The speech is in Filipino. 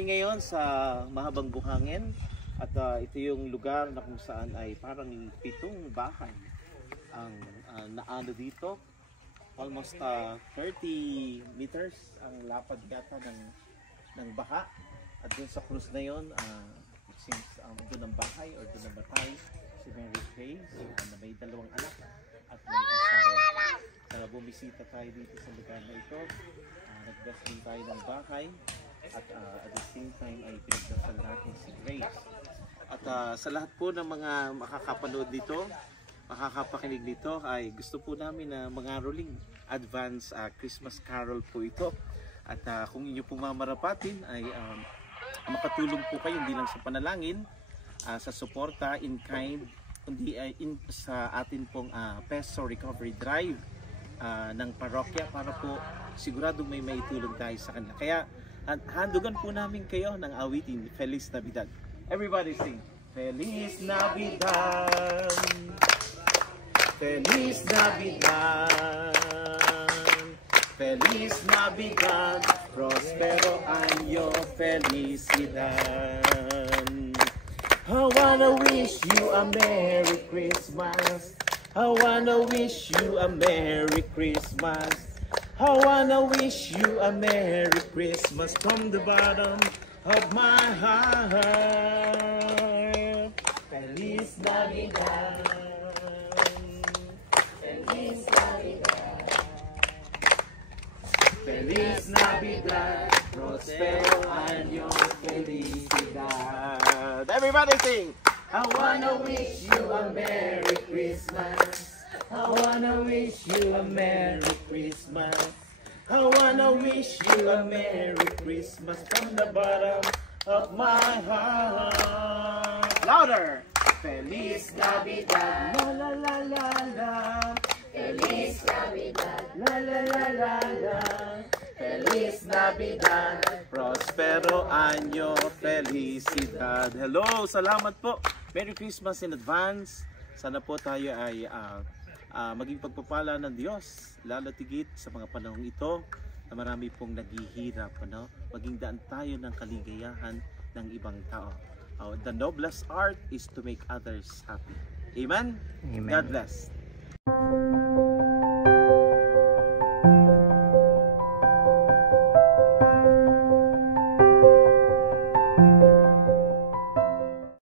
kami ngayon sa Mahabang Buhangin at ito yung lugar na kung saan ay parang 7 bahay ang naano dito. Almost 30 meters ang lapad yata ng baha. At dun sa cruise na yon, it seems doon ang bahay or doon ang batay si Mary Grace na may 2 anak at may asawa. Bumisita tayo dito sa lugar na ito. Nag-bless din tayo ng bahay at at the same time ay pinagdasal natin si Grace. At sa lahat po ng mga makakapanood dito, makakapakinig dito, ay gusto po namin na mangaroling advance Christmas carol po ito. At kung inyo pong mamarapatin ay makatulong po kayo hindi lang sa panalangin, sa suporta in kind, kundi sa atin pong peso recovery drive ng parokya para po siguradong may maitulong tayo sa kanila. Kaya handugan po namin kayo ng awitin Feliz Navidad. Everybody sing Feliz Navidad, Feliz Navidad, Feliz Navidad, prospero año felicidad. I wanna wish you a Merry Christmas, I wanna wish you a Merry Christmas, I wanna wish you a Merry Christmas from the bottom of my heart. Feliz Navidad, Feliz Navidad, Feliz Navidad, prospero año felicidad. Everybody sing! I wanna wish you a Merry Christmas, I wanna wish you a Merry Christmas, I wanna wish you a Merry Christmas from the bottom of my heart. Louder! Feliz Navidad, la la la la la. Feliz Navidad, la la la la la. Feliz Navidad, prospero año felicidad. Hello, salamat po. Merry Christmas in advance. Sana po tayo ay maging pagpapala ng Diyos, lalo tigit sa mga panahong ito na marami pong naghihirap, maging daan tayo ng kaligayahan ng ibang tao. The noblest art is to make others happy. Amen? Amen. God bless.